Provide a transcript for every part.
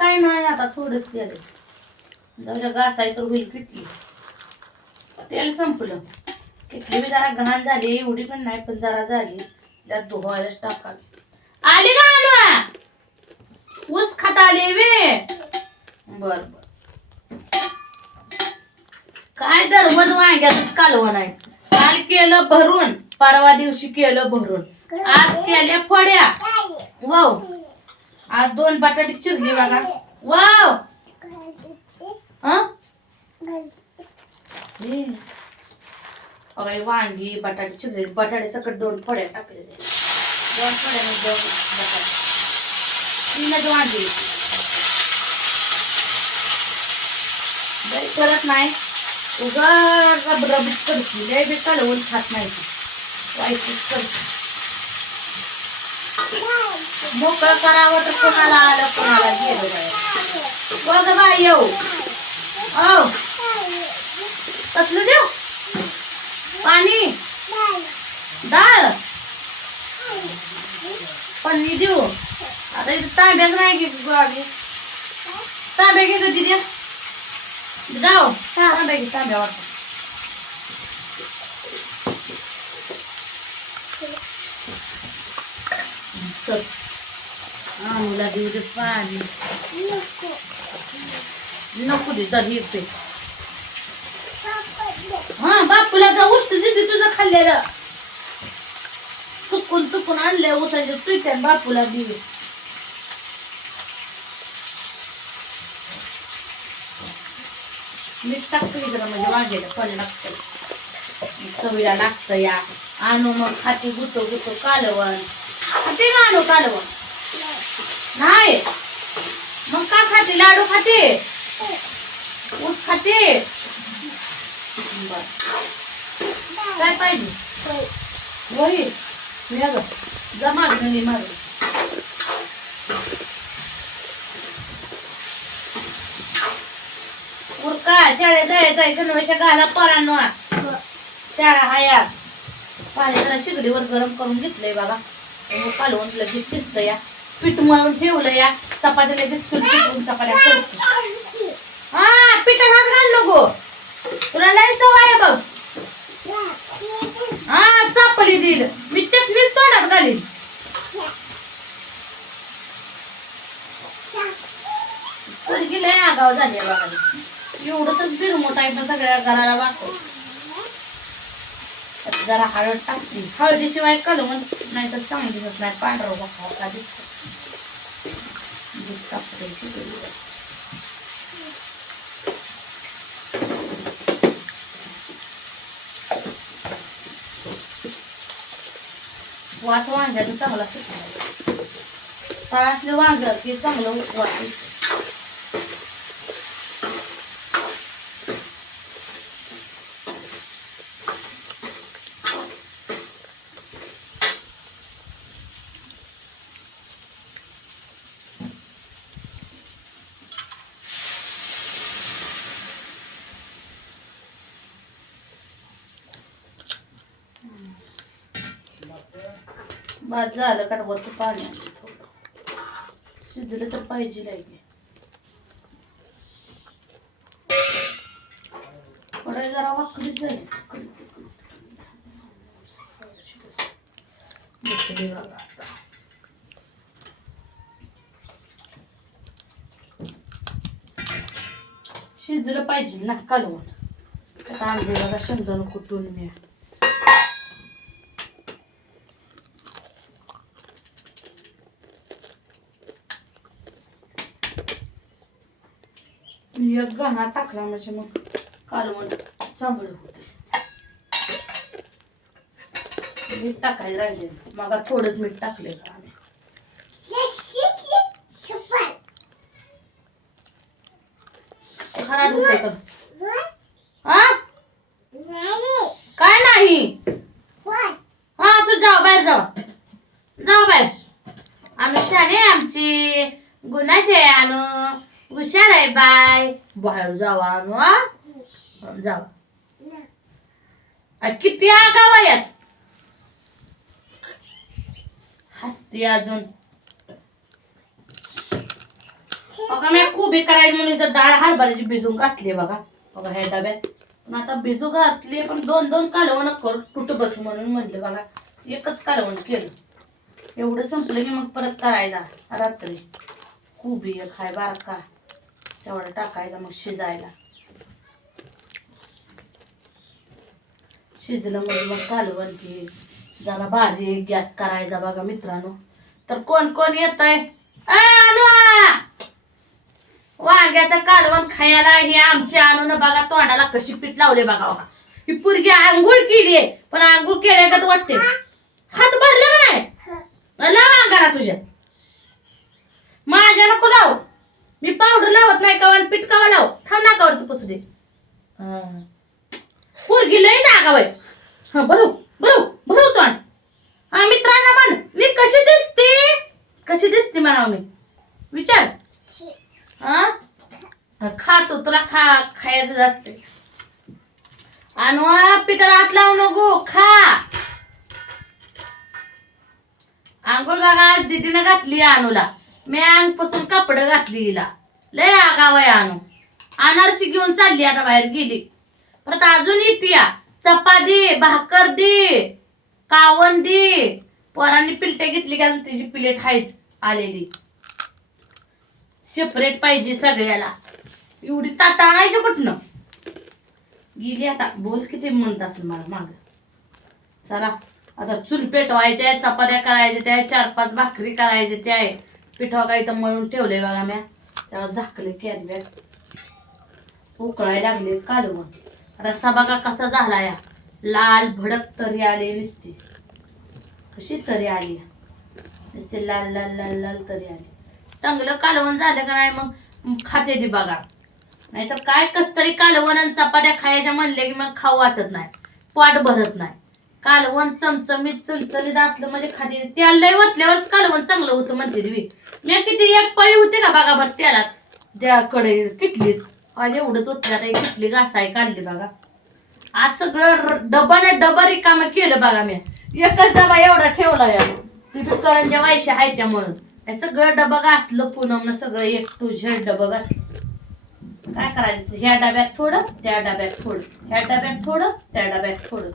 काय नाही आता थोडंच तेल आहे. जाऊ द्या घासाय तर होईल किटली तेल संपलं. किटली बी जरा घाण झाली एवढी पण नाही पण जरा झाली. त्यात धुवायलाच टाकावी आली ना ऊस खात आले वे बर बर. काय दररोज वांग्यातच कालवण आहे काल केलं भरून परवा दिवशी केलं भरून. आज केल्या फड्या. वाव आज दोन बटाटे चिरली बघा. वाव! अगं, वांगी बटाटे चिरले. बटाटे सकट दोन फळ्या टाकलेले. दोन फड्या दोन बटाटे. तीनच वांगी. करत नाही. उगा रब रबीत करते. लय बी कालवून खात नाही वाईट वाईटच करते मोकळं करावं तर कोणाला आलं कोणाला गेलं बाई. बघ बाई येऊ. औ कसलं देऊ? पाणी? डाळ? पन्नी देऊ. आता इथं तांब्यात नाही की गावी तांब्या घे कधी द्या जाऊ. तांब्या घे तांब्या वाटत चल. आम्हाला देऊ दे पाणी नको दे तर येते हा बापूला जा उष्ट दिली तुझं खाल्लेलं चुकून चुकून आणल्या उसाच्या तुझ्या बापूला दिली मीठ टाकतो इकडं म्हणजे वांग्याला पण लागतं चवीला लागतं या आणू मग खाती गुतो गुतो कालवण का आणू कालवण नाही मग का खाते? लाडू खाते? ऊस खाते? बर. काय पाहिजे? वही. मी अगं जा मागणी मागणी उरका शाळेत जायचं आहे गणवेशा घाला पोरांनो शाळा हाया. पाणी जरा शिगडीवर गरम करून घेतलंय बघा. मग कालवून लगेच शिजत या पीठ मळून ठेवलं या चपात्याला लगेच पीठ चपात्या करते. हा पिठात हात घाल नको. तुला लय सवय बघ. हा चापली दिल मी चटणी तोंडात घालीन. पोरगी लय आगाव झाली बघा. एवढं तर बिरमोट आहे सगळ्या घराला वाकव त्यात जरा हळद टाकते हळदीशिवाय कलवून नाही तर चांगली दिसत नाही. पांढरा बघा का दिसतो. म्हणजे दूध टाकायची वास वांग्याचं चांगला सुटला. तळातलं वांग की चांगलं वास भात झालं कडवत पाणी आणलं शिजलं तर पाहिजे लागे कढई जरा वाकडीच झाली शिजलं पाहिजे ना कालवण कांदे बघा शेंगदाणा कुटून मी एक गहना टाकला म्हणजे मग कालवण चांगलं होते. मीठ टाकायला राहिले. मग थोडंच मीठ टाकले का आम्ही. खराब होते का हा काय नाही हा तू जाऊ बाहेर जाऊ जाऊ बाहेर आम्ही शाळे आमची गुणाचे आणू हुशार आहे बाय बाहेर जावा आणू हा? जाऊ आ, किती आगाव आहे याच हसते अजून. बघा मी कोबी करायची म्हणून इथं डाळ हरभऱ्याची भिजून घातली बघा. बघा ह्या डब्यात. पण आता भिजू घातली पण दोन दोन कालवण कर तुट बस म्हणून म्हटलं बघा. एकच कालवण केलं. एवढं संपलं की मग परत करायचा रात्री. कोबी एक हाय बारका. तेवढा टाकायचा मग शिजायला. शिजलं म्हणजे मग कालवण की जरा बारीक गॅस करायचा बघा मित्रांनो. तर कोण कोण येत आहे वांग्याचं कालवण खायला हे आमच्या आणून बघा तोंडाला कशी पीठ लावले बघा बघा. ही पुरगी आंघोळ केली आहे पण आंघोळ केल्यागत वाटते. हात भरले नाही? लाव अंगाला तुझ्या माझ्या नको लाव? मी पावडर लावत नाही कवा पीठ कवा लाव? थांब ना कवर पोरगी लय जागा वय हा बरोबर बरोबर बरोबर तोंड. हा मित्रांना म्हण मी कशी दिसते? कशी दिसते म्हणाव मी? विचार. हा? खातो तुला खा खायचं असते आणि पिठाला हात लावू नको खा. आंघोळ बघा आज दीदीनं घातली अनुला. मी अंगपासून कपडं घातली हिला. लय आगावय आणू. अनारशी घेऊन चालली आता बाहेर गेली. परत अजून येते या. चपाती भाकर दे कावण दे. पोरांनी पिलटे घेतली का अजून तिची प्लेट हायच आलेली. सेपरेट पाहिजे सगळ्याला. एवढी ताटा आणायची कुठनं? गेली आता. बोल किती म्हणत असेल मला माग. चला. आता चूल पेटवायच्या आहे चपात्या करायच्या त्या चार पाच भाकरी करायचे त्या. पिठावर काही तर मळून ठेवले बघा म्या. त्यावर झाकले कॅरबॅग उकळायला लागले कालवण रस्सा बघा कसा झाला या. लाल भडक तरी आले नुसते. कशी तरी आली नुसते लाल लाल लाल लाल तरी आली. चांगलं कालवण झालं का नाही मग? खाते ती बघा. नाहीतर काय कस तरी कालवण चपात्या खायच्या म्हणले की मग खाऊ वाटत नाही. पाट भरत नाही. कालवण चमचमीत चमचमीत असलं म्हणजे खाते. त्याला लय वतल्यावर कालवण चांगलं होतं म्हणते ती मी किती एक पळी होते का बघा बरं त्याला? त्या कडे किटलीत. आज एवढंच होतं आता किटली घासाय काढली बघा. आज सगळं डबा डबा रिकामं केलं बघा मी. एकच डबा एवढा ठेवला या. तिथं करंजा वायशा आहे त्या म्हणून. हे सगळं डबा घासलं पूनमनं सगळं एक टू झेड डबं घासलं काय करायचं? ह्या डब्यात थोडं त्या डब्यात थोडं. ह्या डब्यात थोडं त्या डब्यात थोडं.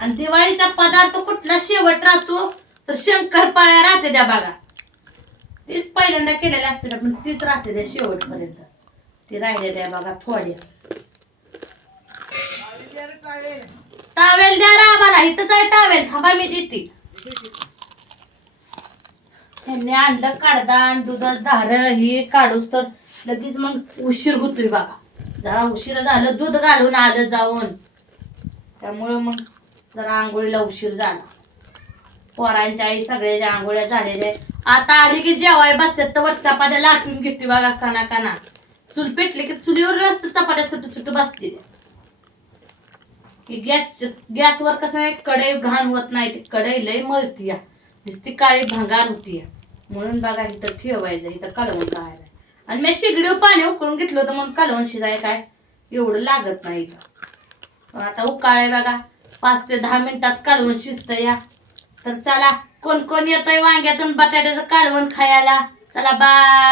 आणि दिवाळीचा पदार्थ कुठला? शेवट राहतो. तर शंकरपाळ्या राहते त्या बागा तीच पहिल्यांदा केलेल्या असते पण तीच राहते त्या शेवटपर्यंत. ती राहिलेल्या त्या बघा थोड्या. टावेल द्या राबाला इथंच आहे टावेल. थांबा मी देते. त्यांनी आणलं काढदान दुधात धार हे काढूस तर लगेच मग उशीर होतोय बाबा. जरा उशीर झालं दूध घालून आलं जाऊन. त्यामुळं मग जरा आंघोळीला उशीर झाला. पोरांच्या आई सगळ्याच्या आंघोळ्या झालेल्या आता आली की जेवाय बसतात तर वर चपात्या लाटून घेते बघा काना काना चूल पेटले की चुलीवर असत चपात्या छोट छोट बसतील. गॅस गॅसवर कसं आहे कढई घाण होत नाही ती कढई लय मळती या. नुसती काळी भंगार होती या. म्हणून बघा इथं ठेवायचं इथं कालवण करायला. आणि मी शिगडीव पाणी उकळून घेतलं होतं म्हणून कालवण शिजाय काय? एवढं लागत नाही इथं. आता आता आहे बघा पाच ते दहा मिनिटात कालवण शिजतं या. तर चला कोण कोण येतंय वांग्यातून बटाट्याचं कालवण खायला? चला बाय